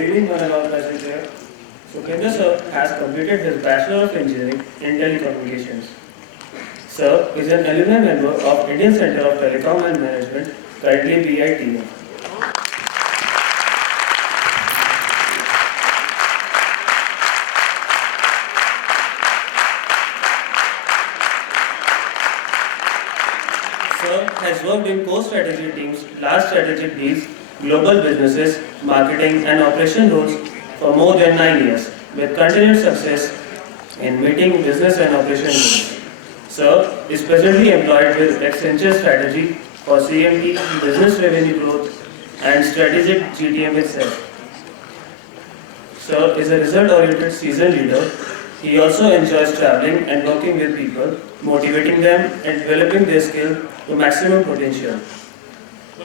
Good evening, one and all present here. Sukhwinder sir has completed his Bachelor of Engineering in Telecommunications. Sir is an alumni member of Indian Center of Telecom and Management, currently BITM. Sir has worked in core strategy teams, large strategic deals, global businesses, marketing and operation roles for more than 9 years, with continued success in meeting business and operation goals. Sir is presently employed with Accenture Strategy for CMT, business revenue growth and strategic GTM itself. Sir is a result-oriented seasoned leader. He also enjoys traveling and working with people, motivating them and developing their skill to maximum potential.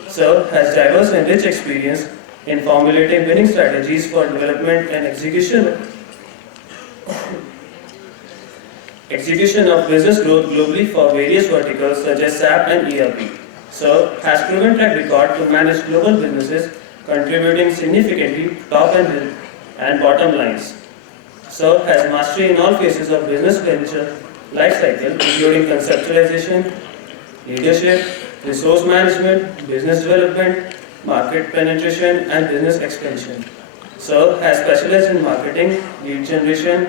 Sir has diverse and rich experience in formulating winning strategies for development and execution of business growth globally for various verticals such as SAP and ERP. Sir has proven track record to manage global businesses, contributing significantly top and bottom lines. Sir has mastery in all phases of business venture life cycle, including conceptualization, leadership, resource management, business development, market penetration, and business expansion. Sir has specialized in marketing, lead generation,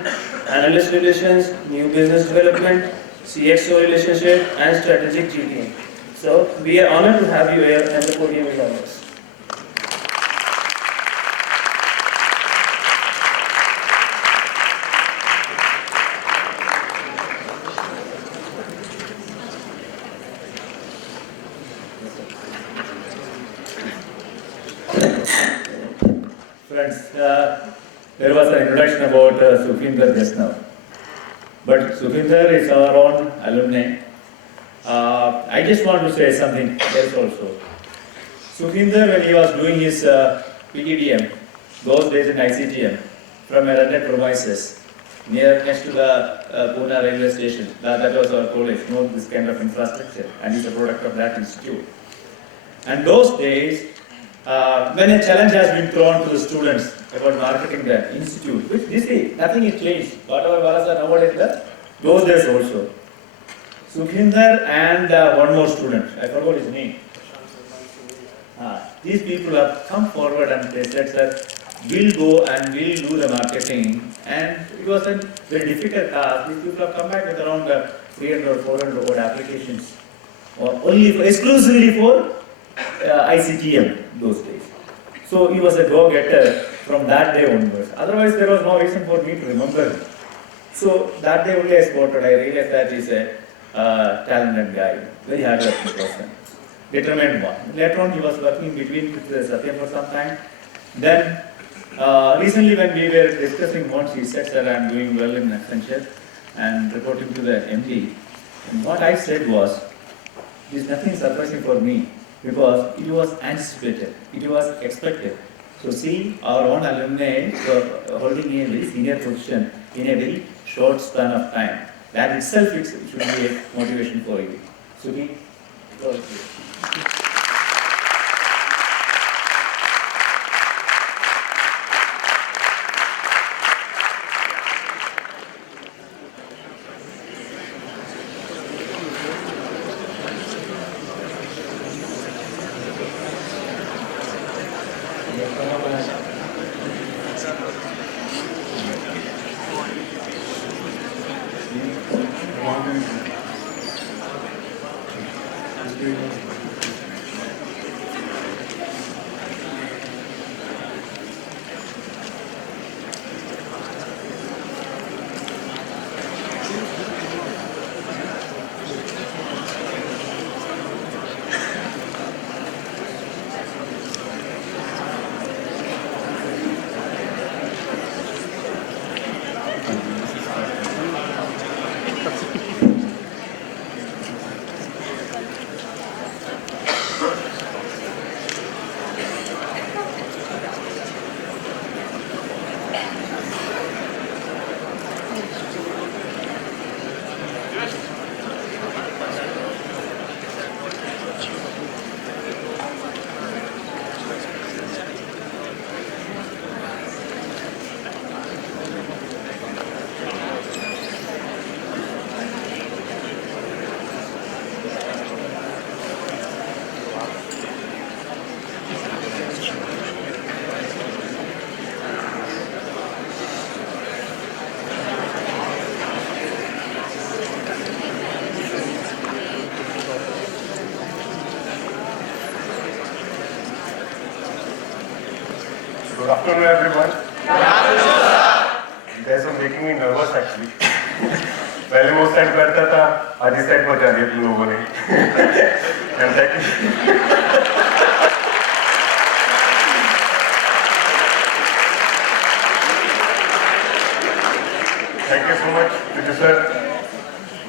analyst relations, new business development, CXO relationship, and strategic GTM. So, we are honored to have you here and the podium is ours. Friends, there was an introduction about Sukhwinder just now. But Sukhwinder is our own alumni. I just want to say something else also. Sukhwinder, when he was doing his PTDM, those days in ICTM, from a rented premises, next to the Pune railway station, that was our college, this kind of infrastructure, and he's a product of that institute. And those days, when a challenge has been thrown to the students about marketing the institute, which this is, nothing has changed. Whatever was nowadays, those days also. Sukhwinder and one more student, I forgot his name. These people have come forward and they said, sir, we'll go and we'll do the marketing. And it was a very difficult task. These people have come back with around 300 or 400 odd applications, exclusively for ICTM those days. So he was a go-getter from that day onwards. Otherwise, there was no reason for me to remember him. So that day only I spotted, I realized that he's a talented guy, very hard-working person, determined one. Later on, he was working between with Satyam for some time. Then, recently when we were discussing once, he said, sir, I'm doing well in Accenture and reporting to the MD. And what I said was, there's nothing surprising for me, because it was anticipated, it was expected. So see, our own alumni holding a very senior position in a very short span of time. That itself should be a motivation for you. Sukhi, over to you. Good afternoon, everyone. You guys are making me nervous, actually. पहले वो set करता था, आधी set बचा दिया तुम लोगों ने. And thank you so much, producer.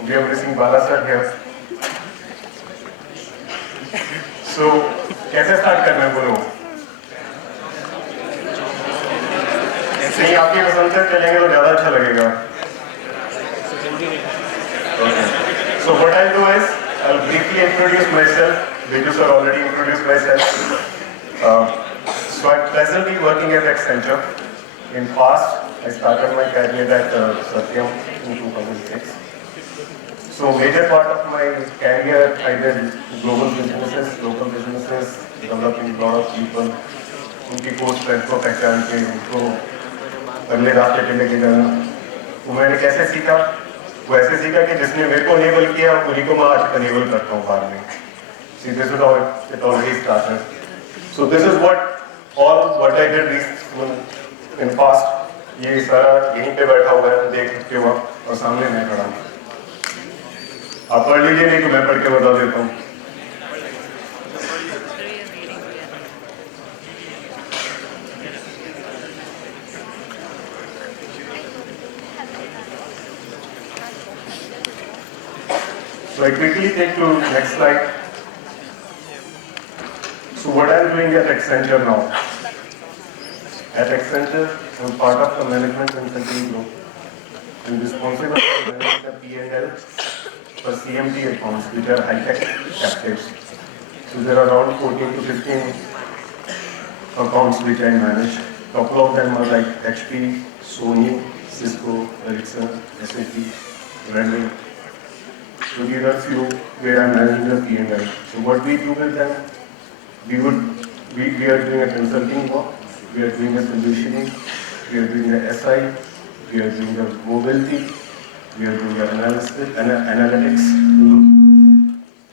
We are missing Bala sir here. So, कैसे स्टार्ट करना है बोलो? नहीं आपकी पसंद से चलेंगे तो ज़्यादा अच्छा लगेगा. Okay. So what I'll do is I'll briefly introduce myself. Biju sir already introduced myself. So I'm presently working at Accenture. In past, I started my career at Satyam in 2006. So major part of my career I did global businesses, local businesses, developing a lot of people. उनकी course trend को पहचान के उनको अगले रास्ते पे लेके जाना. तो मैंने कैसे सीखा? वो ऐसे सीखा कि जिसने मेरे को अनेबल किया उन्हीं को मैं आज अनेबल करता हूँ बाद में. See, this is how it already started. So this is what I did in past. ये सारा यहीं पे बैठा हुआ है, देख सकते हो आप, और सामने मैं खड़ा हूँ. आप पढ़ लीजिए, नहीं तो मैं पढ़ के बता देता हूँ. So I quickly take to next slide. So what I'm doing at Accenture now. At Accenture, I'm part of the management consulting group. I'm responsible for managing the P&L for CMT accounts, which are high-tech captives. So there are around 14 to 15 accounts which I manage. Couple of them are like HP, Sony, Cisco, Ericsson, SAP, Redmi. So these are few where I'm managing the P&L. So what we do with them, we are doing a consulting work, we are doing a solutioning, we are doing the SI, we are doing the mobility, we are doing the analytics.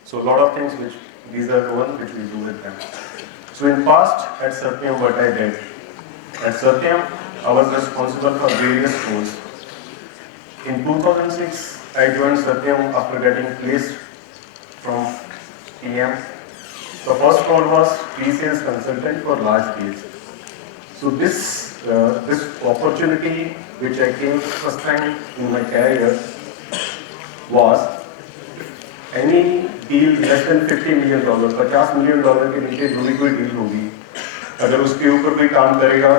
So a lot of things which these are the ones which we do with them. So in past at Satyam what I did, at Satyam I was responsible for various roles. In 2006 I joined Satyam after getting placed from PM. The first role was pre-sales consultant for large deals. So this opportunity which I came first time in my career was any deal less than $50 million, $50 million के नीचे जो भी कोई deal होगी, अगर उसके ऊपर कोई काम करेगा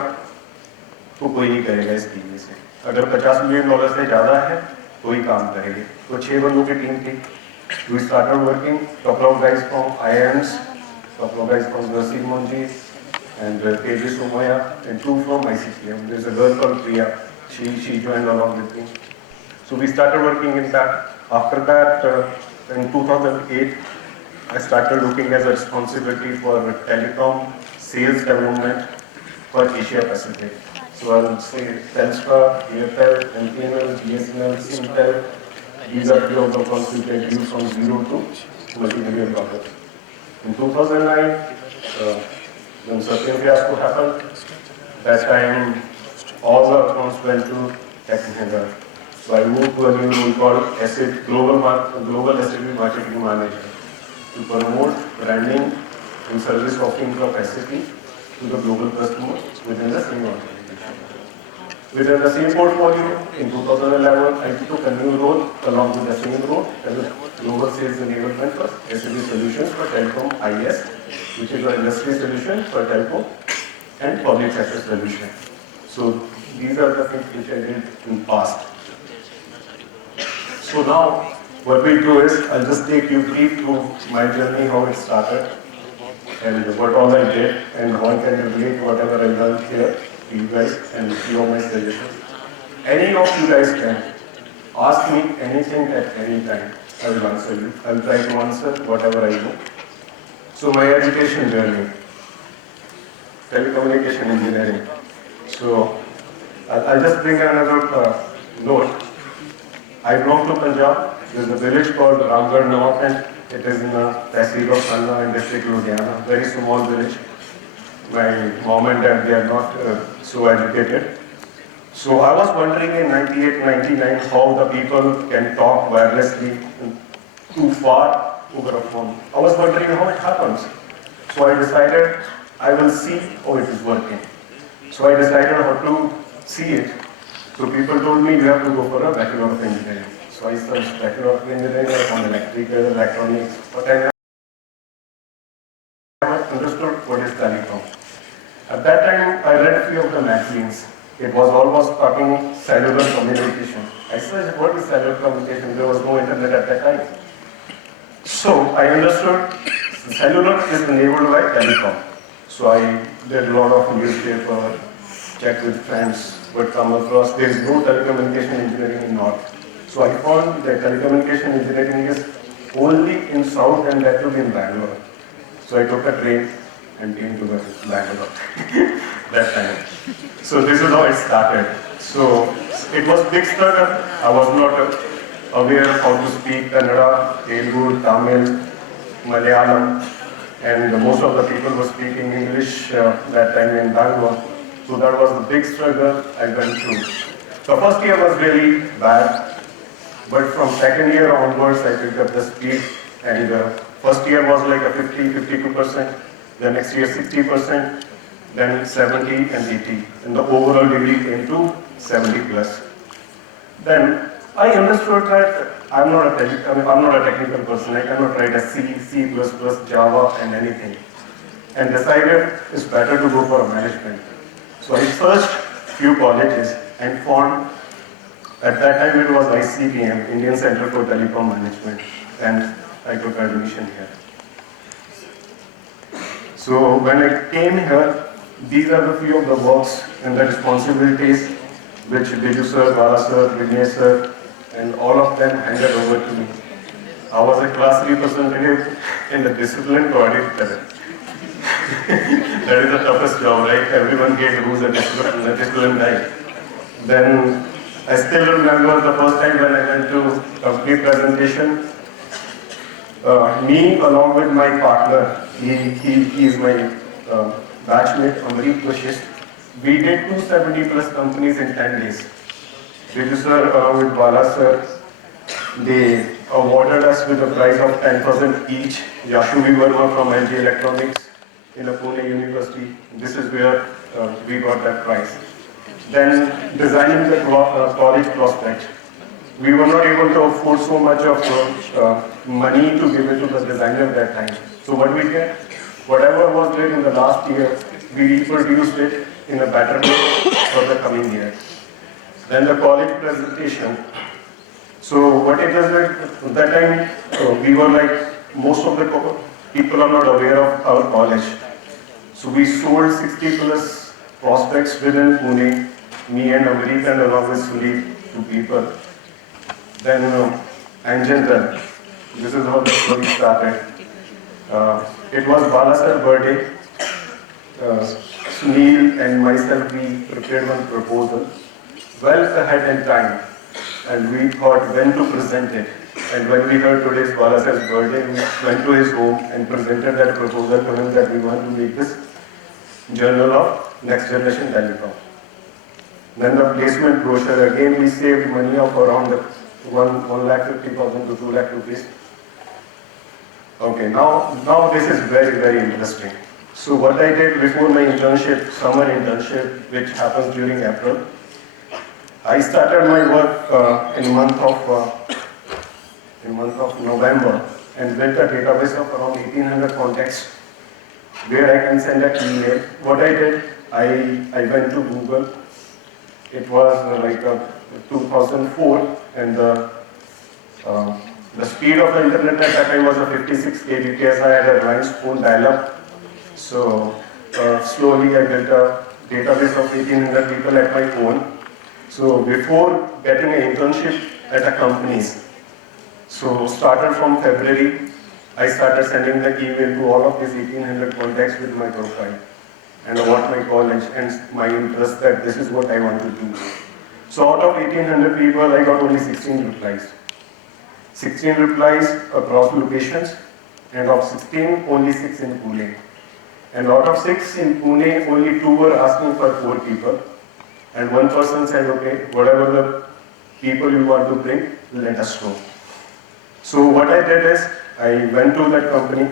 तो कोई नहीं करेगा इस टीम में से. अगर $50 million से ज़्यादा है कोई काम करेंगे. तो 6 बंदों की टीम थी. We started working, couple of guys from IIMs, couple of guys from Nasi Monji and Tejas Somaya, and 2 from ICCM. There's a girl called Priya. She joined along with me. So we started working in that. After that, in 2008, I started looking as a responsibility for telecom sales development for Asia Pacific. So I'll say Telstra, Airtel, MTNL, BSNL, Simtel. These are few of the ones which I grew from zero to multi-million dollars. In 2009, when Satyam fiasco happened, that time all the accounts went to Tech Mahindra. So I moved to a new role called Global SAP Marketing Manager to promote branding and service offerings of SAP to the global customers within the same organization. Within the same portfolio, in 2011, I took a new role along with the same role as a global sales enablement for SAP solutions for telecom IS, which is an industry solution for telecom and public sector solution. So these are the things which I did in past. So now, what we do is, I'll just take you brief through my journey, how it started, and what all I did, and how I can relate whatever I learned here to you guys, and few of my suggestions. Any of you guys can ask me anything at any time. I will answer you. I will try to answer whatever I know. So my education journey, telecommunication engineering. So I'll just bring another note. I belong to Punjab. There's a village called Ramgarh Nawapend. It is in the Tehsil of Sanna in district Ludhiana, very small village. My mom and dad, they are not so educated. So I was wondering in 98, 99 how the people can talk wirelessly too far over a phone. I was wondering how it happens. So I decided I will see how it is working. So I decided how to see it. So people told me you have to go for a Bachelor of Engineering. So I searched Bachelor of Engineering on electrical, electronics, but I never understood what is telecom. At that time, I read a few of the magazines. It was almost talking cellular communication. I searched what is cellular communication. There was no internet at that time. So I understood cellular is enabled by telecom. So I did a lot of newspaper, checked with friends, but come across there is no telecommunication engineering in North. So I found that telecommunication engineering is only in South and that too in Bangalore. So I took a train and came to Bangalore that time. So this is how it started. So it was big struggle. I was not aware how to speak Kannada, Telugu, Tamil, Malayalam, and most of the people were speaking English that time in Bangalore. So that was the big struggle I went through. The first year was really bad, but from second year onwards I picked up the speed, and first year was like a 50-52%, the next year 60%, then 70 and 80, and the overall degree came to 70 plus. Then I understood that I'm not a technical person. I cannot write a C, C++, Java, and anything. And decided it's better to go for a management. So I searched few colleges and found, at that time it was ICTM, Indian Center for Telecom Management, and I took admission here. So when I came here, these are the few of the works and the responsibilities which Biju sir, Bala sir, Vinay sir, and all of them handed over to me. I was a class representative and the discipline coordinator. That is the toughest job, right? Everyone gets who's a discipline guy. Then I still remember the first time when I went to company presentation. Me along with my partner, he is my batchmate, Amrit Vashist. We did 270 plus companies in 10 days. Biju sir along with Bala sir, they awarded us with a prize of 10,000 each. Yashuvi Verma from LG Electronics in a Pune University. This is where we got that prize. Then designing the college prospect. We were not able to afford so much of money to give it to the designer at that time. So what we did, whatever was did in the last year, we reproduced it in a better way for the coming year. Then the college presentation. So what it is at that time, we were like, most of the people are not aware of our college. So we sold 60 plus prospects within Pune, me and Amrit and along with Sunil, to people. Then Accenture, this is how the story started. It was Bala sir's birthday. Sunil and myself, we prepared one proposal well ahead in time, and we thought when to present it. And when we heard today's Bala sir's birthday, we went to his home and presented that proposal to him that we want to make this Journal of Next Generation Telecom. Then the placement brochure, again we saved money of around 1,50,000 to 2 lakh rupees. Okay, now this is very, very interesting. So what I did before my internship, summer internship, which happens during April, I started my work in month of November and built a database of around 1,800 contacts where I can send an email. What I did, I went to Google. It was like 2004, and the speed of the internet at that time was a 56 kbps. I had a Reliance phone dial-up. So slowly I built a database of 1,800 people at my phone. So before getting an internship at a companies, so started from February, I started sending the email to all of these 1,800 contacts with my profile and about my college and my interest that this is what I want to do. So out of 1,800 people, I got only 16 replies. 16 replies across locations, and of 16, only 6 in Pune. And out of 6 in Pune, only 2 were asking for 4 people. And one person said, okay, whatever the people you want to bring, let us know. So what I did is, I went to that company.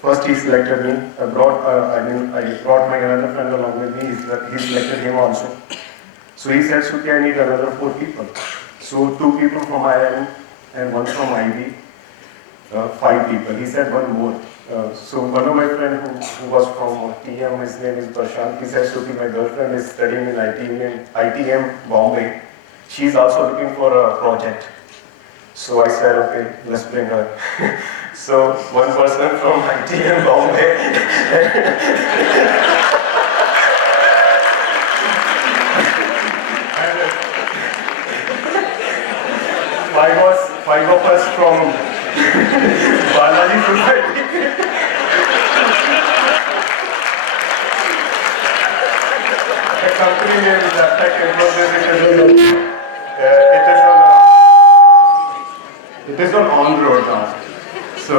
First he selected me. I brought my another friend along with me. He selected him also. So he said, Sukhi, I need another 4 people. So 2 people from IIM and 1 from IB, 5 people. He said 1 more. So one of my friends who was from TM, his name is Prashant, he said, Sukhi, my girlfriend is studying in ITM Bombay. She's also looking for a project. So I said, okay, let's bring her. So one person from ITM Bombay. Five of us from Balaji Society. The company name is Xth Telecom Symposium. It is on road now. So,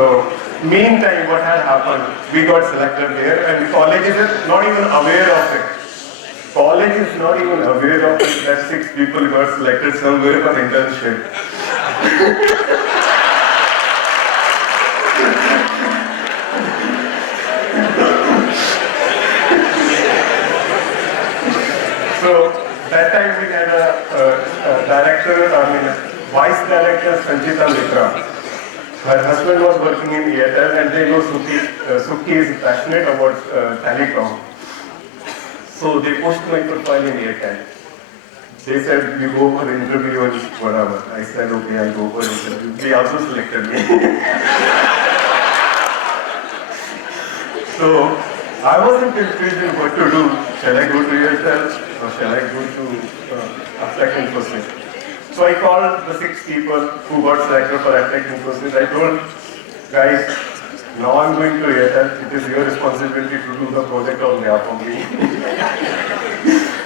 meantime, what had happened, we got selected there, and the college is not even aware of it. College is not even aware of it that 6 people got selected somewhere for internship. So that time we had a vice director, Sanjita Mitra. Her husband was working in Airtel, and they know Sukhi is passionate about telecom. So they pushed my profile in Airtel. They said, we go for the interview or whatever. I said, okay, I'll go for the interview. They also selected me. So I wasn't confused in what to do. Shall I go to Airtel or shall I go to Accenture Infosys? So I called the 6 people who got selected for Accenture Infosys. I told, guys, now I'm going to Airtel. It is your responsibility to do the project on behalf of me.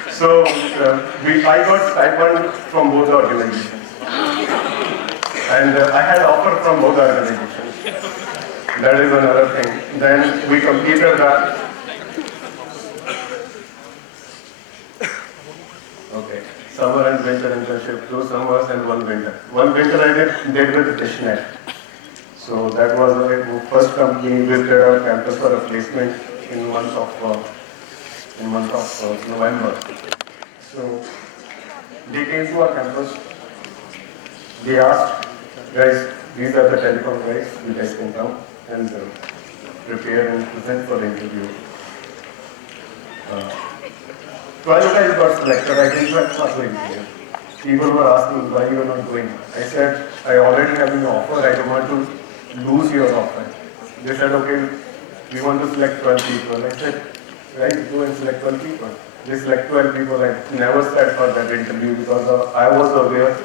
So I got stipend from both organizations. And I had offer from both organizations. That is another thing. Then we completed that. Okay. Summer and winter internship, 2 summers and 1 winter. 1 winter I did with Dishnet. So that was the first company visited our campus for a placement in month of November. So they came to our campus. They asked, guys, these are the telecom guys. You guys can come and prepare and present for the interview. 12 guys got selected. I didn't want not going here. People were asking why you are not going. I said, I already have an offer. I don't want to lose your offer. They said, okay, we want to select 12 people. I said, guys, go and select 12 people. They select 12 people. I never sat for that interview because I was aware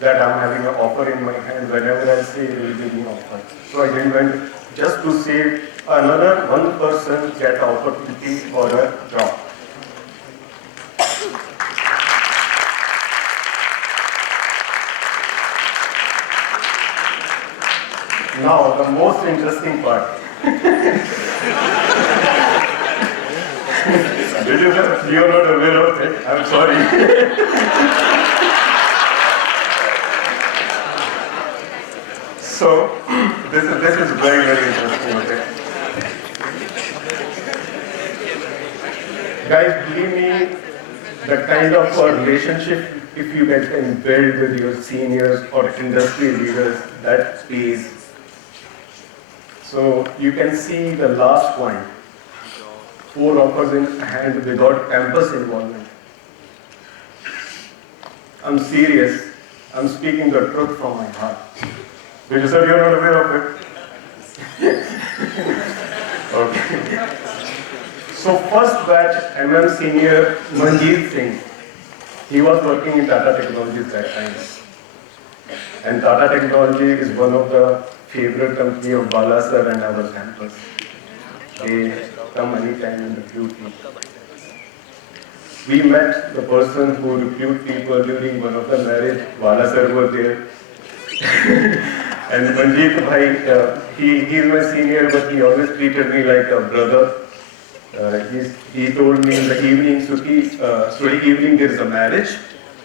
that I'm having an offer in my hand. Whenever I say it will give me an offer. So I didn't went just to save another 1 person get opportunity for a job. Now, the most interesting part. You're not aware of it. I'm sorry. So, this is very, very interesting. Okay. Guys, believe me, the kind of relationship if you guys can build with your seniors or industry leaders, that pays. So you can see the last point, 4 offers in hand without campus involvement. I'm serious. I'm speaking the truth from my heart. Because sir, you're not aware of it. Okay. So first batch MM senior Manjeet Singh, he was working in Tata Technologies that time. And Tata Technology is one of the favorite company of Bala sir and our campus. They come anytime and recruit people. We met the person who recruited people during one of the marriage. Bala sir were there. And Manjeet bhai, he's my senior, but he always treated me like a brother. He told me in the evening, Sukhi, today evening there is a marriage,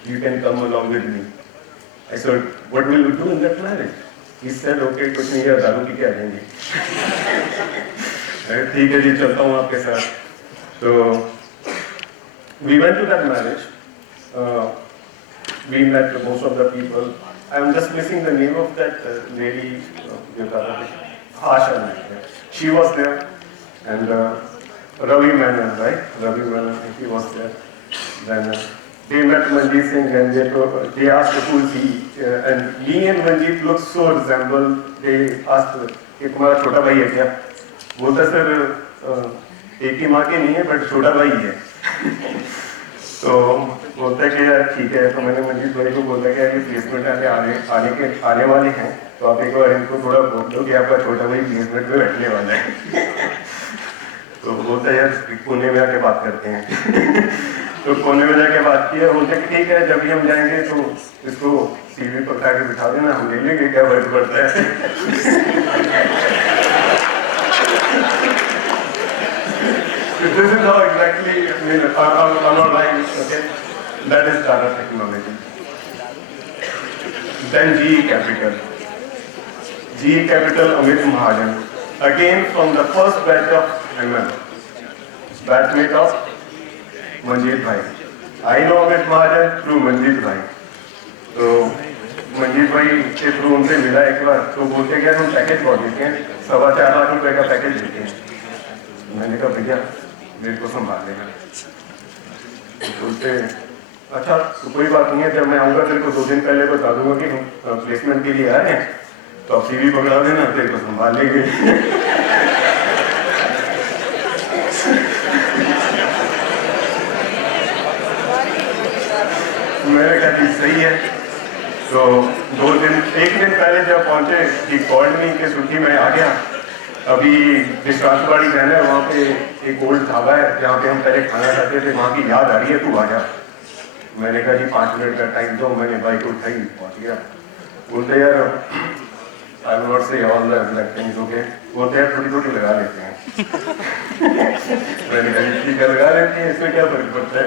you can come along with me. I said, what will you do in that marriage? He said, okay, कुछ नहीं है, दारू P के आ जाएंगे. ठीक है जी, चलता हूँ आपके साथ. So we went to that marriage. We met most of the people. I'm just missing the name of that lady, Asha. She was there, and Ravi Menon, right? Ravi Menon, he was there. Then they met Manjeet Singh and they asked who is he. And me and Manjeet looked so resembled. They asked, "Ye तुम्हारा छोटा भाई है क्या?" बोलता sir एक ही माँ के नहीं है, बट छोटा भाई है. तो बोलता है कि यार ठीक है. तो मैंने मंजीत भाई को बोला कि ये प्लेसमेंट आने वाले हैं, तो आप एक बार इनको थोड़ा बोल दो कि आपका छोटा भाई प्लेसमेंट में बैठने वाला है. तो बोलता है यार पुणे में आके बात करते हैं. तो पुणे में जाके बात किया. बोलते कि ठीक है, जब भी हम जाएंगे तो इसको सीवी पर उठा के बिठा देना, हम ले लेंगे, क्या फर्क पड़ता है. This is how exactly, I mean, on our line, okay? That is Tata Technology. Then GE Capital. GE Capital, Amit Mahajan. Again, from the first batch of ML. Batchmate of Manjeet Bhai. I know Amit Mahajan through Manjeet Bhai. So, Manjeet Bhai के through उनसे मिला एक बार. तो बोलते क्या हम package बहुत देते हैं, 4.25 लाख रुपए का पैकेज देते हैं. मैंने कहा भैया मेरे को संभाल लेगा. बोलते अच्छा तो कोई बात नहीं है, जब मैं आऊँगा तेरे को 2 दिन पहले बता दूंगा कि हम प्लेसमेंट के लिए आए हैं, तो आप सीवी पकड़ा देना, तेरे को संभाल लेंगे. मैंने कहा कि सही है. तो 1 दिन पहले जब पहुंचे कि कॉल नहीं कि सुखी मैं आ गया. अभी विश्वासवाड़ी रहना है, वहाँ पे एक ओल्ड ढाबा है जहाँ पे हम पहले खाना खाते थे, वहाँ की याद आ रही है, तू आ जा. मैंने कहा जी 5 मिनट का टाइम दो. मैंने बाइक उठाई, पहुँच गया. बोलते यार आई विल नॉट से ऑल द थिंग्स ओके. बोलते यार थोड़ी लगा लेते हैं. मैंने कहा ठीक है लगा लेते हैं, इसमें क्या फर्क पड़ता है.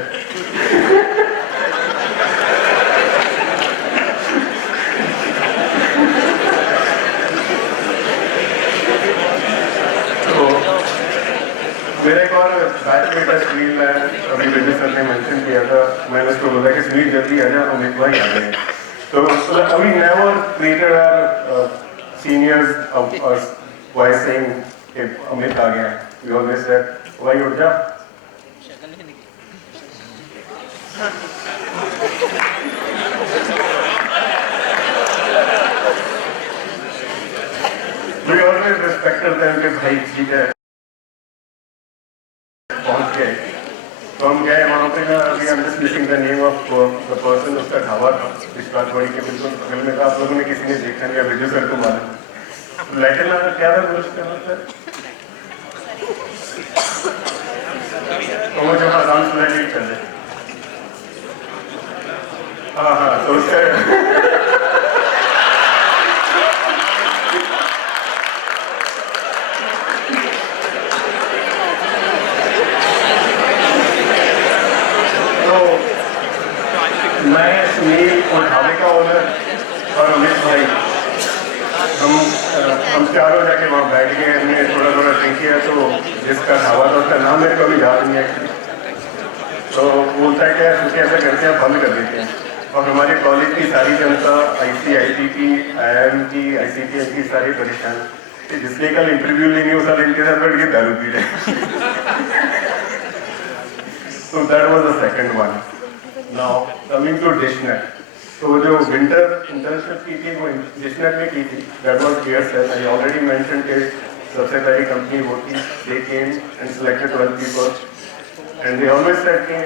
मेरा एक और बैचमेट है सुनील है, अभी विजय सर ने मेंशन किया था. मैंने उसको बोला कि सुनील जल्दी आ जा, अमित भाई आ गए. तो अभी never treated our seniors by saying कि अमित आ गया. वी ऑलवेज सेड भाई उठ जा. वी ऑलवेज रिस्पेक्टेड देम कि भाई ठीक है. पहुंच गए तो हम गए वहाँ पे ना. अभी हम just missing the name of the person. उसका ढाबा था विश्वासवाड़ी के बिल्कुल बगल में था. आप लोगों ने किसी ने देखा नहीं, विजय सर को मालूम. लैटिन क्या था उसका मतलब, तो मुझे वहाँ आराम से लैटिन कर दे. हाँ तो उसका मैं सुनील और ढाबे का ओनर और अमित भाई हम चारों जाके वहाँ बैठ गए. हमने थोड़ा ड्रिंक किया. तो जिसका ढाबा था उसका नाम मेरे को अभी याद नहीं है. तो बोलता है कि कुछ ऐसा करते हैं, बंद कर देते हैं. और हमारे कॉलेज की सारी जनता, ICIT की, IIM की, ICTI की सारी परेशान. जिसने कल इंटरव्यू लेनी हो सारे इनके साथ बैठ के दारू पी रहे. So that was the second one. Now coming to DishNet. तो जो विंटर इंटर्नशिप की थी वो DishNet में की थी. That was DSL. I already mentioned कि सबसे पहली कंपनी वो थी. They came and selected 12 people, and they always said कि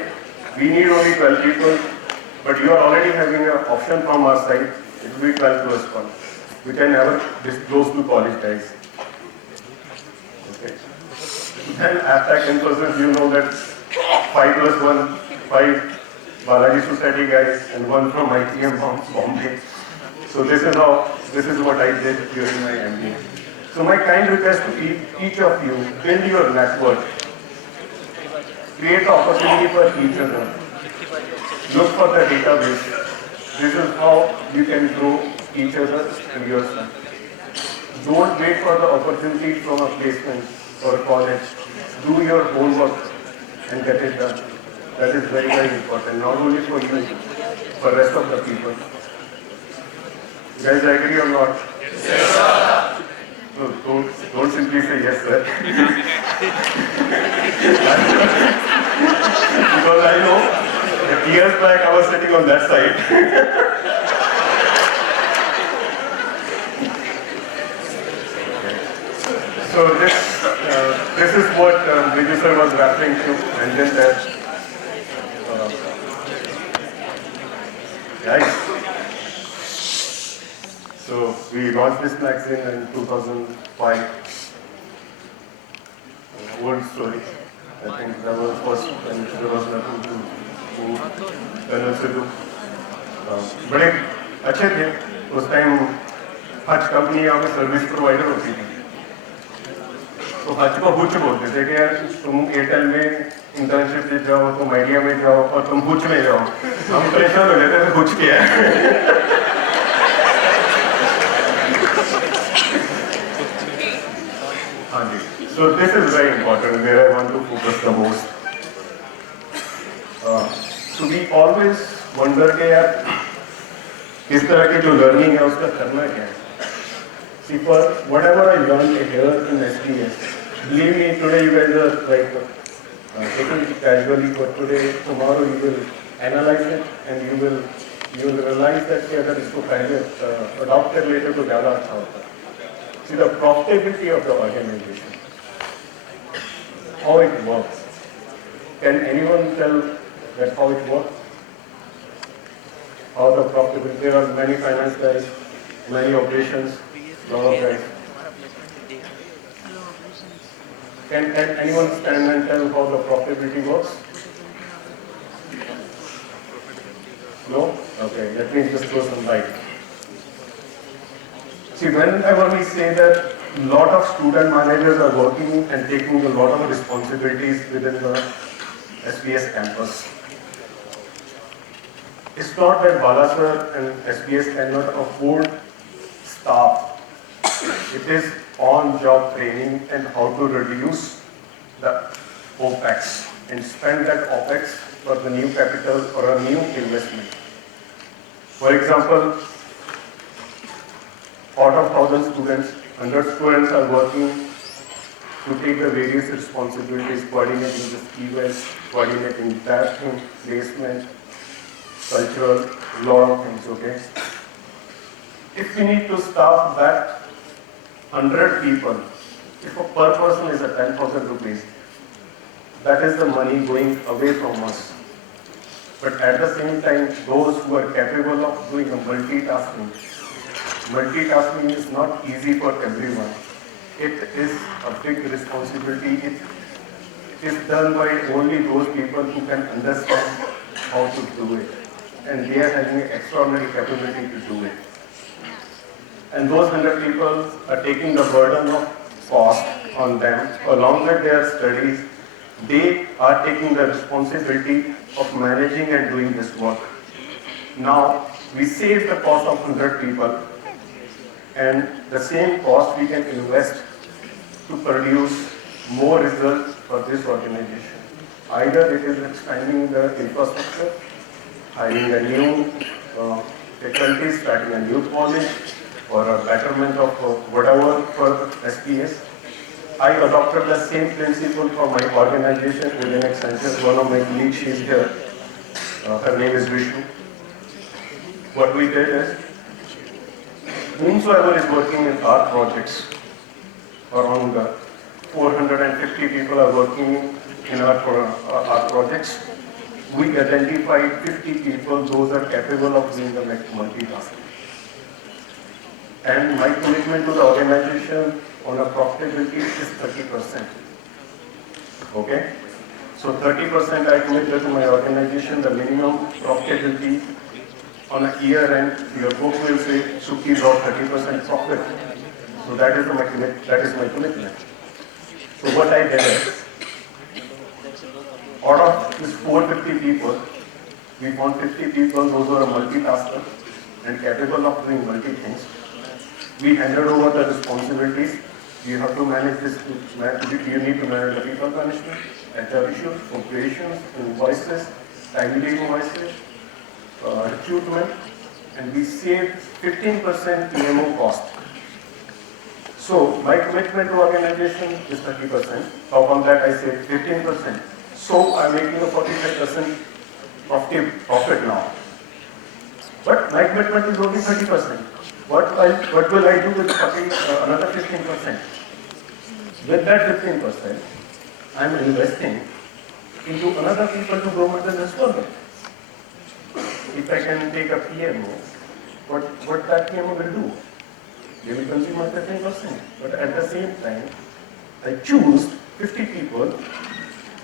we need only 12 people, but you are already having an option from our side. It will be 12+1. We can never disclose to college guys. Okay. Then after campuses, you know that 5+1, 5 Balaji Society guys and 1 from ITM Bombay. So this is what I did during my MBA. So So my kind request to each of you, build your network, create opportunity for each other, look for the database. This is how you can grow each other and yourself. Don't wait for the opportunity from a placement or a college. Do your homework and get it done. That is very, very important, not only for you, for rest of the people. You guys agree or not? Yes, sir. No, don't simply say yes, sir. Because I know that years back I was sitting on that side. So this is what Vijay sir was referring to, and then that. Guys. So we launched this magazine in 2005. Old story. I think that was first when there was nothing to do. बड़े अच्छे थे उस time हज company हमें service provider होती थी तो हज को हुच बोलते थे कि यार तुम एयरटेल में इंटर्नशिप में जाओ तुम आइडिया में जाओ और तुम हुच में जाओ हम परेशान हो जाते थे हुच क्या है हाँ जी so this is very important where I want to focus the most so we always wonder कि यार इस तरह की जो learning है उसका करना क्या है see for whatever I learned here in SPS believe me today you guys are like taking it casually but today tomorrow you will analyze it and you will realize that कि अगर इसको पहले adopt कर लेते तो ज़्यादा अच्छा होता see the profitability of the organization how it works can anyone tell that how it works how the profitability there are many finance guys many operations lot of guys can anyone stand and tell how the profitability works no okay let me just throw some light see whenever we say that lot of student managers are working and taking a lot of responsibilities within the SPS campus. It's not that Bala sir and SPS cannot afford staff. It is on-job training and how to reduce the OPEX and spend that OPEX for the new capital or a new investment. For example, out of 1,000 students, 100 students are working to take the various responsibilities, coordinating the events, coordinating that thing, placement, cultural, lot of things, okay? If we need to staff that 100 people, if a per person is at 10,000 rupees, that is the money going away from us. But at the same time, those who are capable of doing a multitasking is not easy for everyone. It is a big responsibility. It is done by only those people who can understand how to do it. And they are having extraordinary capability to do it. And those 100 people are taking the burden of cost on them. Along with their studies, they are taking the responsibility of managing and doing this work. Now, we save the cost of 100 people. And the same cost we can invest to produce more results for this organization. Either it is expanding the infrastructure, hiring a new faculty, starting a new college, or a betterment of whatever for SPS. I adopted the same principle for my organization within Accenture. One of my colleagues, she is here. Her name is Vishnu. What we did is, whomsoever is working in our projects, around 450 people are working in our projects. We identified 50 people, those are capable of doing the multitasking. And my commitment to the organization on a profitability is 30%. Okay? So 30% I committed to my organization, the minimum profitability on a year end, your book will say Sukhi brought 30% profit. So that is my commitment. So what I did is, out of these 450 people, we found 50 people those who are multitasker and capable of doing multi things. We handed over the responsibilities. You have to manage this. You need to manage the people management, HR issues, operations, invoices, timely invoices, recruitment, and we saved 15% PMO cost. So my commitment to organization is 30%. Upon that I saved 15%. So I'm making a 45% profit now. But my commitment is only 30%. What will I do with another 15%? With that 15%, I'm investing into another people to grow my business further. If I can take a PMO, what that PMO will do? They will consume my 15%. But at the same time, I choose 50 people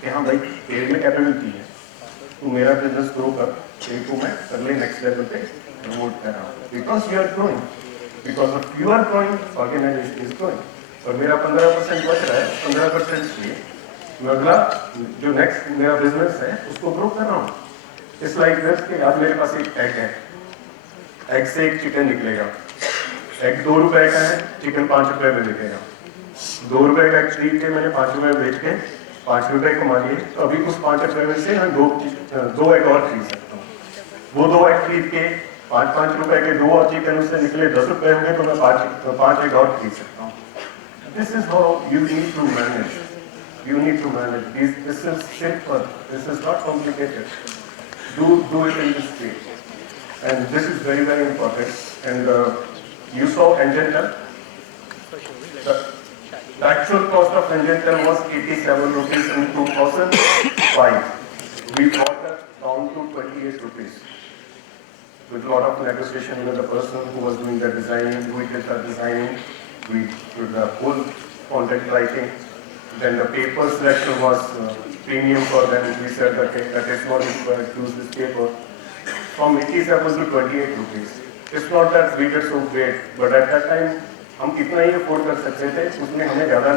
कि हाँ भाई पेड़ में capability है, तो मेरा business grow कर, एक को मैं अगले नेक्स्ट लेवल पे प्रमोट कर रहा हूँ. Because you are growing, because of you are growing, organization is growing. और मेरा 15% बच रहा है, 15% से मैं अगला जो नेक्स्ट मेरा बिजनेस है उसको ग्रो कर रहा हूँ. इस लाइक दिस कि आज मेरे पास एक एग है, एग से एक चिकन निकलेगा. एग 2 रुपए का है, चिकन 5 रुपए में बिकेगा. 2 रुपए का एग खरीद के मैंने 5 रुपए में बेच के 5 रुपए कमा लिए, तो अभी उस 5 रुपए में से मैं दो एग और खरीद सकता हूँ. वो 2 एग खरीद के 5 रुपए के 2 और चिकन उससे निकले 10 रुपए होंगे, तो मैं 5 एग और खरीद सकता हूँ. This is how you need to manage. You need to manage. This is simple. This is not complicated. Do it in this way. And this is very, very important. And you saw Accenture. The actual cost of Accenture was 87 rupees in 2005. We brought that down to 28 rupees. With a lot of negotiation with the person who was doing the designing, we did the designing, we did the whole content writing. Then the paper selection was premium for them. We said that that is not required to use this paper. From 87 to 28 rupees. It's not that we did so great, but at that time हम कितना ही afford कर सकते थे, उसमें हमें ज़्यादा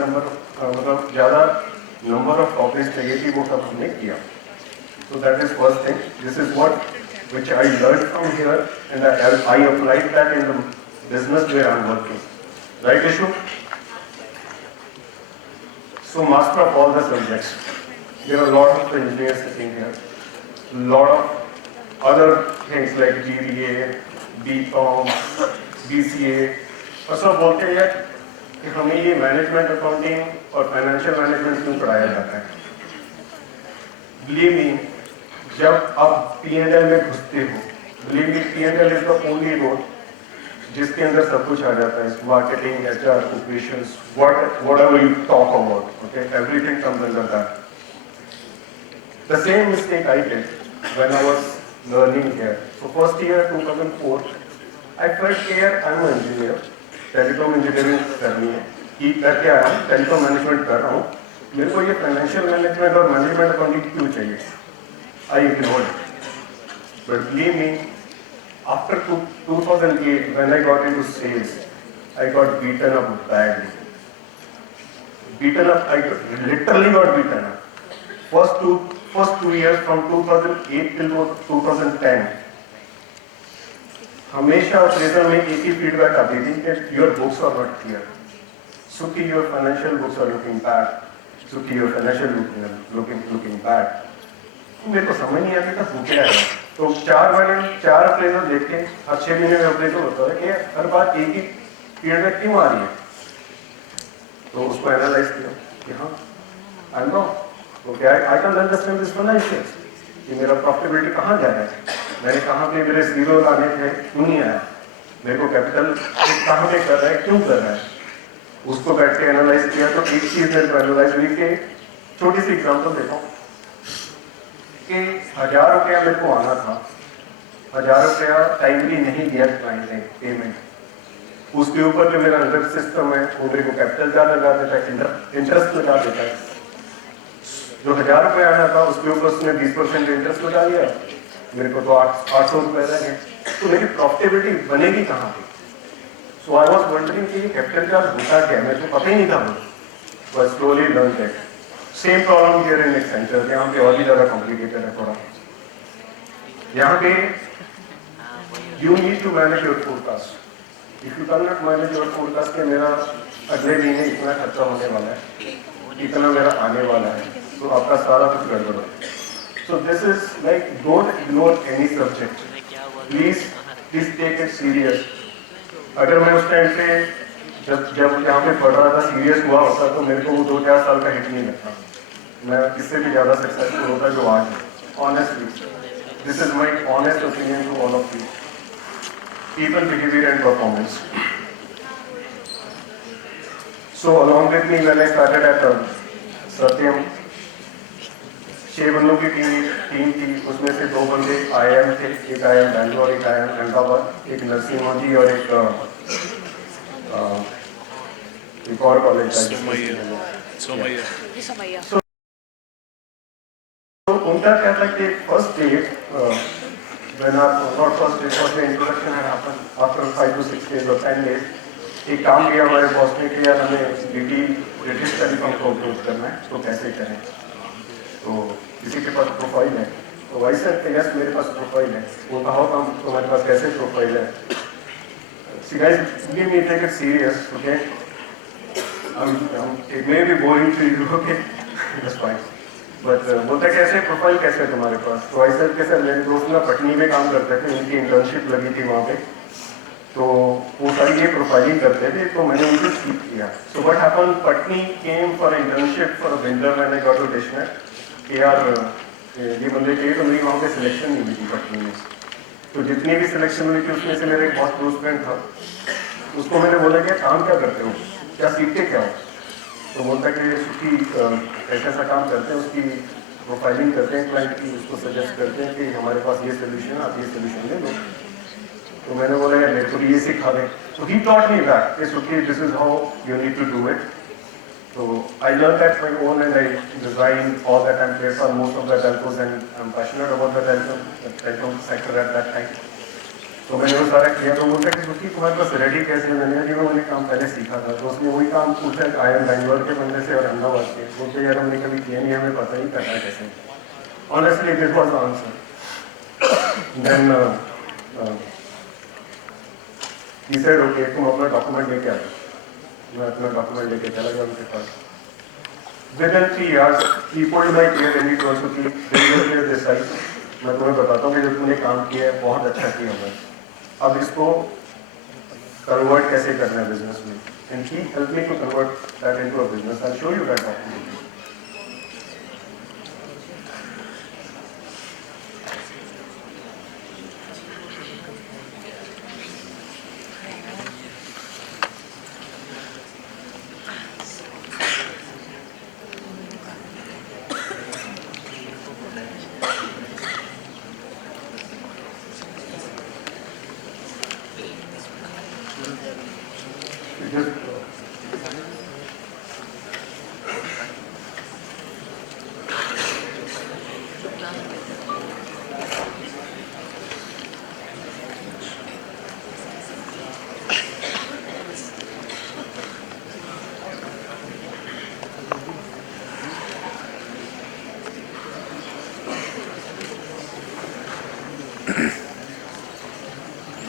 number of copies चाहिए थी, वो सब हमने किया. So that is first thing. This is which I learned from here, and I applied that in the business where I'm working. Right, Ishu? So master of all the subjects. There are a lot of engineers sitting here. A lot of other things like GBA, BCom, BCA. और सब बोलते हैं कि हमें ये management accounting और financial management क्यों पढ़ाया जाता है. Believe me, जब आप P&L में घुसते हो, believe me, P&L is the only road जिसके अंदर सब कुछ आ जाता है. Marketing, HR, operations, whatever you talk about, okay, everything comes under that. The same mistake I did when I was learning here. So first year 2004, I felt here I'm an engineer. Telecom engineering करनी है, कि करके आया हूँ, telecom management कर रहा हूँ, मेरे को ये फाइनेंशियल मैनेजमेंट और मैनेजमेंट अकाउंटिंग क्यों चाहिए? I ignored. But believe me, after 2008 when I got into sales, I got beaten up badly. Beaten up, I literally got beaten up. First two years from 2008 till 2010. हमेशा appraisal में एक ही feedback आती थी कि your books are not clear. सुखी your financial books are looking bad. सुखी your financial looking bad. मेरे को समझ नहीं आती था हो क्या है. तो 4 अप्रेजल देख के हर 6 महीने में अप्रेजल होता है कि हर बार एक ही फीडबैक क्यों आ रही है. तो उसको एनालाइज किया कि हाँ I know okay I can understand this financials कि मेरा प्रॉफिटेबिलिटी कहाँ जा रहा है. मैंने कहाँ पे मेरे जीरो लाने थे, क्यों नहीं आया. मेरे को कैपिटल कहाँ पे कर रहा है, क्यों कर रहा है. उसको बैठ के एनालाइज किया. तो एक चीज मेरे को एनालाइज हुई कि छोटी सी एग्जांपल देता हूँ कि 1000 रुपया मेरे को आना था, 1000 रुपया टाइमली नहीं दिया क्लाइंट ने पेमेंट. उसके ऊपर जो मेरा इंटरेस्ट सिस्टम है वो मेरे को कैपिटल ज्यादा लगा देता है, इंटरेस्ट लगा देता है. जो 1000 रुपया आना था उसके ऊपर उसने 20% इंटरेस्ट लगा दिया. मेरे को तो 800 रुपए रह गए. तो मेरी प्रॉफिटेबिलिटी बनेगी कहाँ पे. So I was wondering कि capital charge होता क्या, मेरे को पता ही नहीं था वो, but slowly learned it. Same problem here in Accenture, यहाँ पे और भी ज़्यादा complicated है थोड़ा. यहाँ पे you need to manage your forecast. If you cannot manage your forecast कि मेरा अगले महीने इतना खर्चा होने वाला है, इतना मेरा आने वाला है, तो आपका सारा कुछ गड़बड़ है. So this is like don't ignore any subject. Please take it serious. अगर मैं उस टाइम पे जब यहाँ पे पढ़ रहा था सीरियस हुआ होता तो मेरे को वो 2-4 साल का हिट नहीं लगता. मैं इससे भी ज़्यादा सक्सेसफुल होता जो आज है. Honestly, this is my honest opinion to all of you. People, behavior and performance. So along with me when I started at Satyam, 6 बंदों की टीम थी, उसमें से 2 बंदे IIM थे, एक IIM बैंगलोर, एक IIM अहमदाबाद, एक नरसिम्हा और एक और कॉलेज था. So उनका क्या था कि first day when our first day introduction had happened after 5 to 6 days or 10 days, एक काम किया हमारे बॉस ने कि यार हमें ब्रिटिश टेलीकॉम को अप्रोच करना है, तो कैसे करें. तो किसी के पास प्रोफाइल है, तो वाइस सर के यस मेरे पास प्रोफाइल है. वो कहा काम तुम्हारे पास कैसे प्रोफाइल है. So guys, give me take it serious, okay? It may be boring to you, okay? That's fine. But बोलते कैसे प्रोफाइल कैसे है तुम्हारे पास. तो वाइस सर के सर मेरे दोस्त ना पटनी में काम करते थे, उनकी इंटर्नशिप लगी थी वहाँ पे, तो वो सारी ये प्रोफाइलिंग करते थे, तो मैंने उनको सीख किया. So what happened? Patni came for internship for a winter when I got to Dishnet. कि यार ये बंदे के तो मेरी वहाँ पे सिलेक्शन नहीं हुई थी पटनी में. तो जितनी भी सिलेक्शन हुई थी उसमें से मेरा एक बहुत क्लोज फ्रेंड था. उसको मैंने बोला कि काम क्या करते हो, क्या सीखते क्या हो. तो बोलता कि उसकी ऐसा ऐसा काम करते हैं, उसकी प्रोफाइलिंग करते हैं क्लाइंट की, उसको सजेस्ट करते हैं कि हमारे पास ये सोल्यूशन है, आप ये सोल्यूशन ले लो. तो मैंने बोला यार मेरे को भी ये सिखा दें. सो ही टॉट मी दैट कि सुखी this is how you need to do it. So I learned that my own and I designed all that and played for most of the telcos and I'm passionate about the telecom sector at that time. तो मैंने वो सारा किया. तो बोलता कि सुखी तुम्हारे पास रेडी कैसे. मैंने काम पहले सीखा था. तो उसने वही काम पूछा IIM बैंगलोर के बंदे से और अहमदाबाद के. बोलते यार हमने कभी किया नहीं, हमें पता ही करना कैसे. Honestly, this was the answer. Then he said, okay, तुम अपना डॉक्यूमेंट लेके आ. मैं अपना डॉक्यूमेंट लेके चला गया उनके पास. Within 3 years, he pulled my clear and he told me कि clear this side. मैं तुम्हें बताता हूँ कि जो तुमने काम किया है बहुत अच्छा किया है. अब इसको कन्वर्ट कैसे करना है बिजनेस में. And he helped me to convert that into a business. I'll show you that document.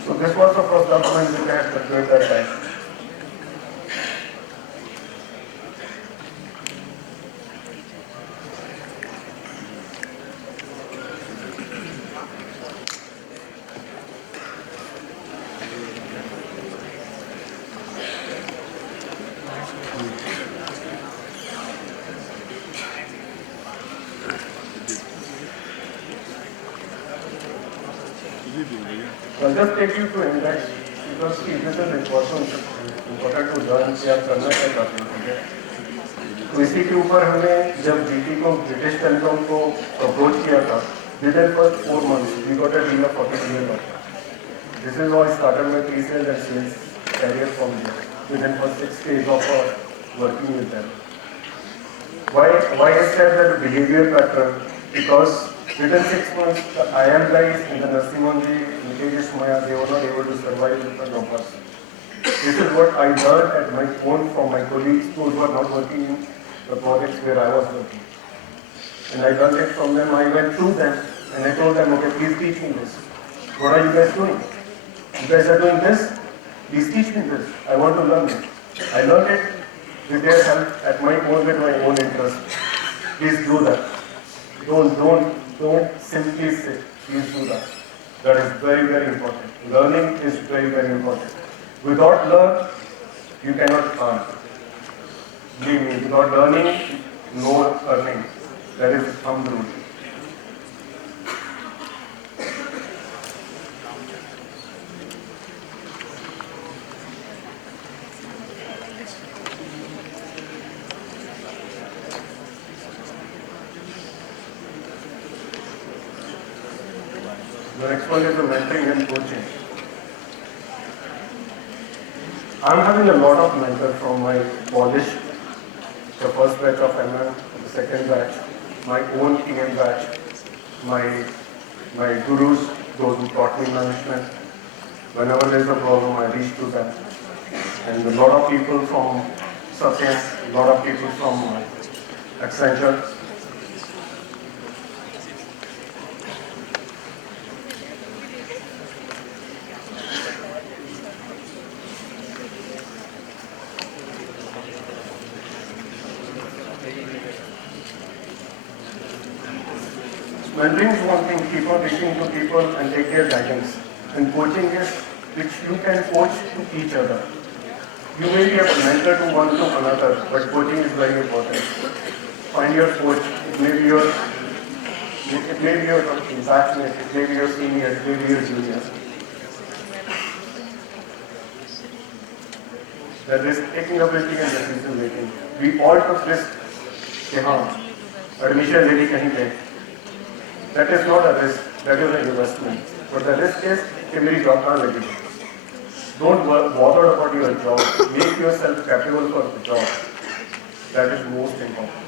So this was the first document which I had prepared that time. I'll just take you to index because see, this is important to learn कि आप करना क्या चाहते हैं. ठीक है. तो इसी के ऊपर हमने जब BT को ब्रिटिश टेलीकॉम को अप्रोच किया था, within first 4 months we got a deal of $40 million. This is how I started my pre-sales and sales career from there. Within first 6 days of working with them. Why I said that behavior pattern? Because within 6 months, the IIM guys in the Narsimhanji, Nitesh Maya, they were not able to survive with the numbers. This is what I learned at my own from my colleagues, those who are not working in the projects where I was working. And I learned it from them. I went through them and I told them, okay, please teach me this. What are you guys doing? You guys are doing this? Please teach me this. I want to learn it. I learned it with their help at my own, with my own interest. Please do that. Don't simply sit. Please do that. That is very, very important. Learning is very, very important. Without learn, you cannot earn. Believe me, without learning, no earning. That is the thumb rule. The next one is the mentoring and coaching. I'm having a lot of mentors from my college, the first batch of MM, the second batch, my own PM batch, my gurus, those who taught me management. Whenever there is a problem, I reach to them. And a lot of people from Satya, a lot of people from Accenture. Mentoring is one thing, keep on reaching to people and take their guidance. And coaching is which you can coach to each other. You may be a mentor to one to another, but coaching is very important. Find your coach. It may be your batchmate, it may be your senior, it may be your junior. That is taking ability and decision making. We all took risk. Admission really kahin pe. That is not a risk, that is an investment. But the risk is कि मेरी job कहाँ लगेगी. Don't bother about your job. Make yourself capable for the job. That is most important.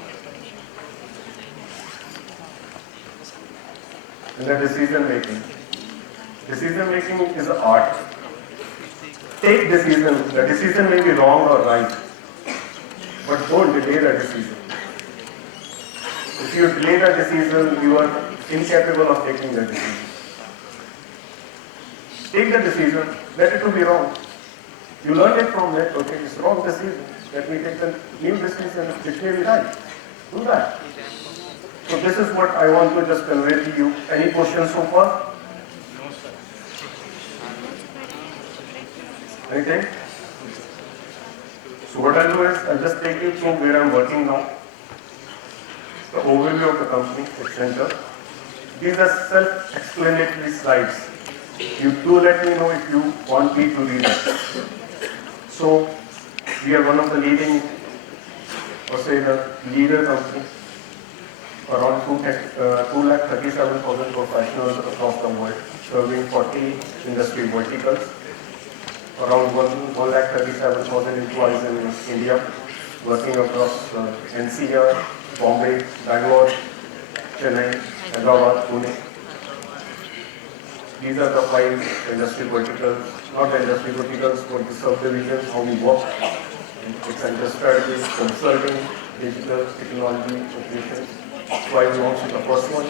And the decision making. Decision making is an art. Take decision. The decision may be wrong or right, but don't delay the decision. If you delay the decision, you are incapable of taking the decision. Take the decision, let it to be wrong. You learn it from it, okay, it's wrong decision. Let me take the new decision, which may be right. Do that. So this is what I want to just convey to you. Any questions so far? Anything? So what I'll do is, I'll just take you through where I'm working now. The overview of the company, Accenture. These are self-explanatory slides. You do let me know if you want me to read it. So, we are one of the leading, or say the leader company, around 237,000 professionals across the world, serving 40 industry verticals, around 137,000 employees in India, working across NCR, Bombay, Bangalore, Chennai, Hyderabad, Pune. These are the 5 industry verticals, not the industry verticals, but the subdivisions, how we work. Accenture strategy, consulting, digital, technology, operations. So I will launch the first one.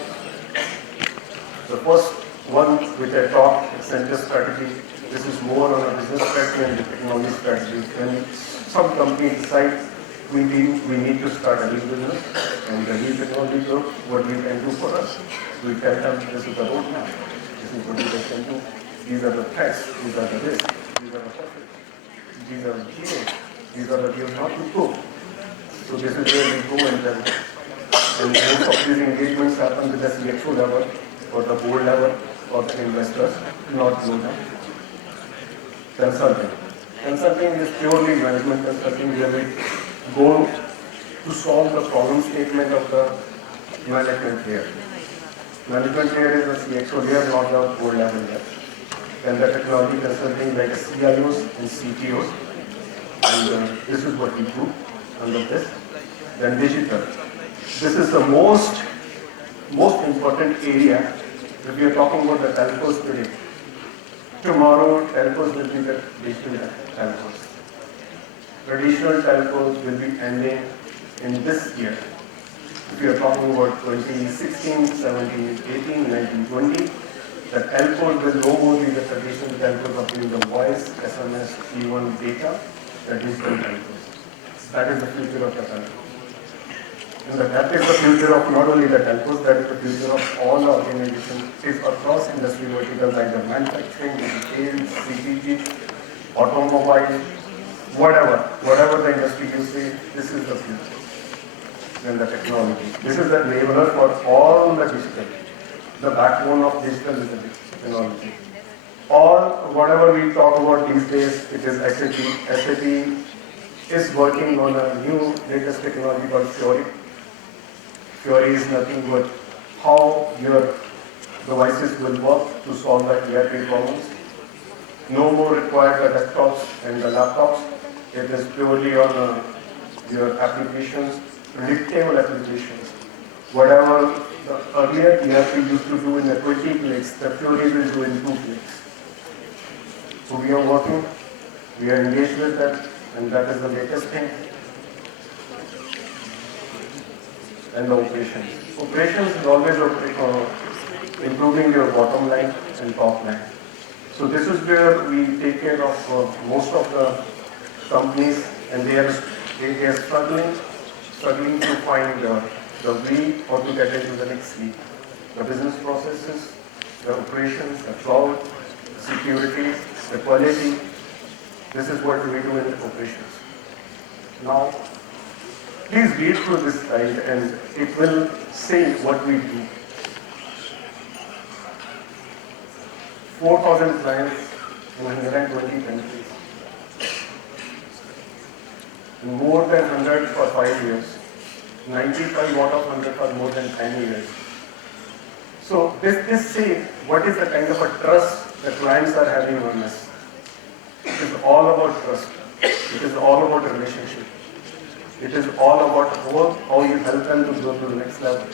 The first one which I talked, Accenture strategy, this is more on a business strategy and the technology strategy. When some companies decide we need to start a new business and the new technology group, what we can do for us. We tell them this is the roadmap, this is what we can do, these are the threats, these are the risks, these are the profits, these are the heroes, these are the deals not to go. So this is where we go and then most of these engagements happen with the CXO level or the board level or the investors, not below them. Consulting. Consulting is purely management consulting where we go to solve the problem statement of the management layer. Management layer is the CXO layer, not the board level layer. Then the technology consulting like CIOs and CTOs. And this is what we do under this. Then digital. This is the most important area if we are talking about the telcos today. Tomorrow, telcos will be the digital telcos. Traditional telcos will be ending in this year. If you are talking about 2016, 17, 18, 19, 20, the telcos will no more be the traditional telcos of doing the voice, SMS, even data, the digital telcos. That is the future of the telcos. And that is the future of not only the telcos, that is the future of all organizations. It is across industry verticals like the manufacturing, retail, CPG, automobile, whatever the industry you say, this is the future. And the technology. This is the enabler for all the digital. The backbone of digital is the technology. All, whatever we talk about these days, it is SAP. SAP is working on a new latest technology called Fiori. Fiori is nothing but how your devices will work to solve the ERP problems. No more required the desktops and the laptops. It is purely on your applications, predictable applications. Whatever the earlier ERP used to do in the 20 clicks, the Fiori will do in 2 clicks. So we are working, we are engaged with that, and that is the latest thing. And the operations. Operations is always improving your bottom line and top line. So this is where we take care of most of the companies, and they are struggling to find the way or to get into the next league. The business processes, the operations, the cloud, the security, the quality. This is what we do in the operations. Now, please read through this slide and it will say what we do. 4,000 clients in 120 countries. More than 100 for 5 years. 95 out of 100 for more than 10 years. So this say what is the kind of a trust the clients are having on us. It is all about trust. It is all about relationship. It is all about how you help them to go to the next level.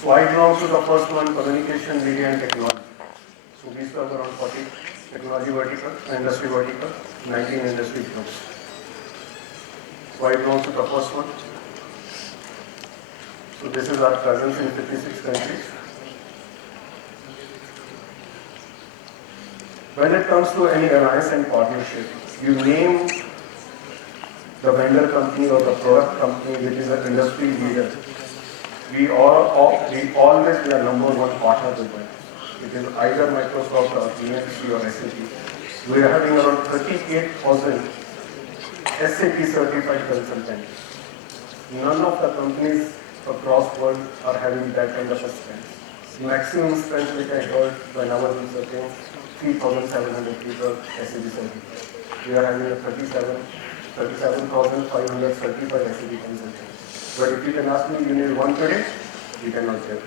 So I belong to the first one, communication, media and technology. So we serve around 40 technology verticals, industry verticals, 19 industry groups. So I belong to the first one. So this is our presence in 56 countries. When it comes to any alliance and partnership, you name the vendor company or the product company which is an industry leader. We always be a number one partner with them. It is either Microsoft or EMC or SAP. We are having around 38,000 SAP certified consultants. None of the companies across the world are having that kind of a strength. Maximum strength which I heard when I was researching, 3,700 people SAP certified. We are having a 37,500 certified SAP consultants. But if you can ask me, you need one today, we cannot get.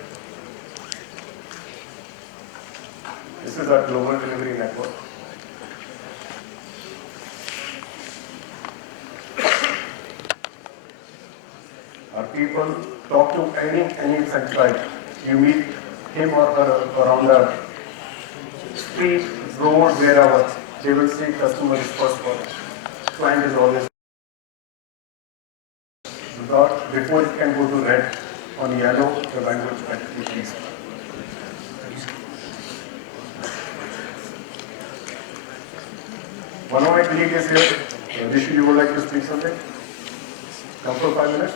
This is our global delivery network. Our people talk to any such guy. You meet him or her around the street, road, wherever. They will say customer is first for us. Client is always. Before it can go to red on yellow, the bank will check please. One of my colleagues is here. Rishi, you would like to speak something? Come for 5 minutes.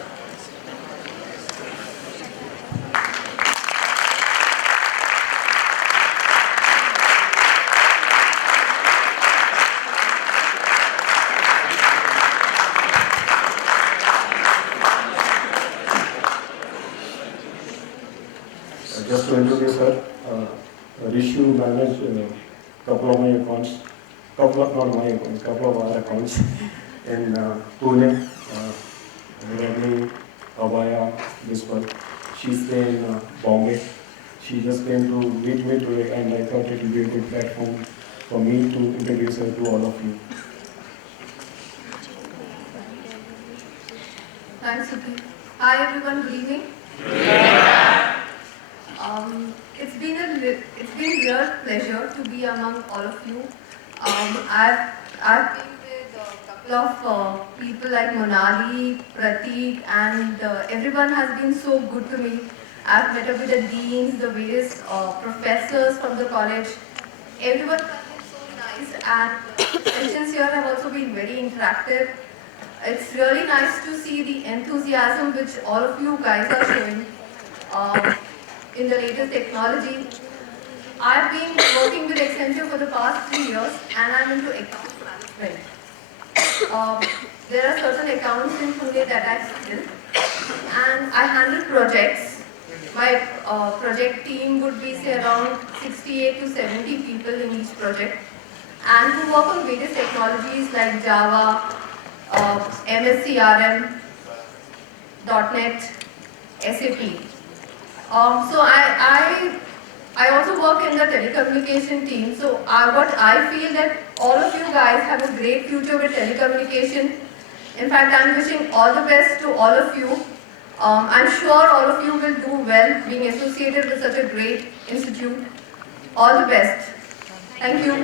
Just to introduce her, Rishi managed a couple of my accounts, couple of our accounts in Pune, Redmi, Abaya, this one. She's in Bombay. She just came to meet me today and I thought it would be a good platform for me to introduce her to all of you. Thanks, Sukhi. Hi everyone, good evening. It's been real pleasure to be among all of you. I've been with a couple of people like Monali, Pratik, and everyone has been so good to me. I've met up with the deans, the various professors from the college. Everyone has been so nice, and the sessions here have also been very interactive. It's really nice to see the enthusiasm which all of you guys are showing in the latest technology. I've been working with Accenture for the past 3 years and I'm into account management. There are certain accounts in Pune that I handle and I handle projects. My project team would be say around 68 to 70 people in each project and who work on various technologies like Java, MSCRM, .NET, SAP. So I also work in the telecommunication team. So what I feel that all of you guys have a great future with telecommunication. In fact, I'm wishing all the best to all of you. I'm sure all of you will do well being associated with such a great institute. All the best. Thank you.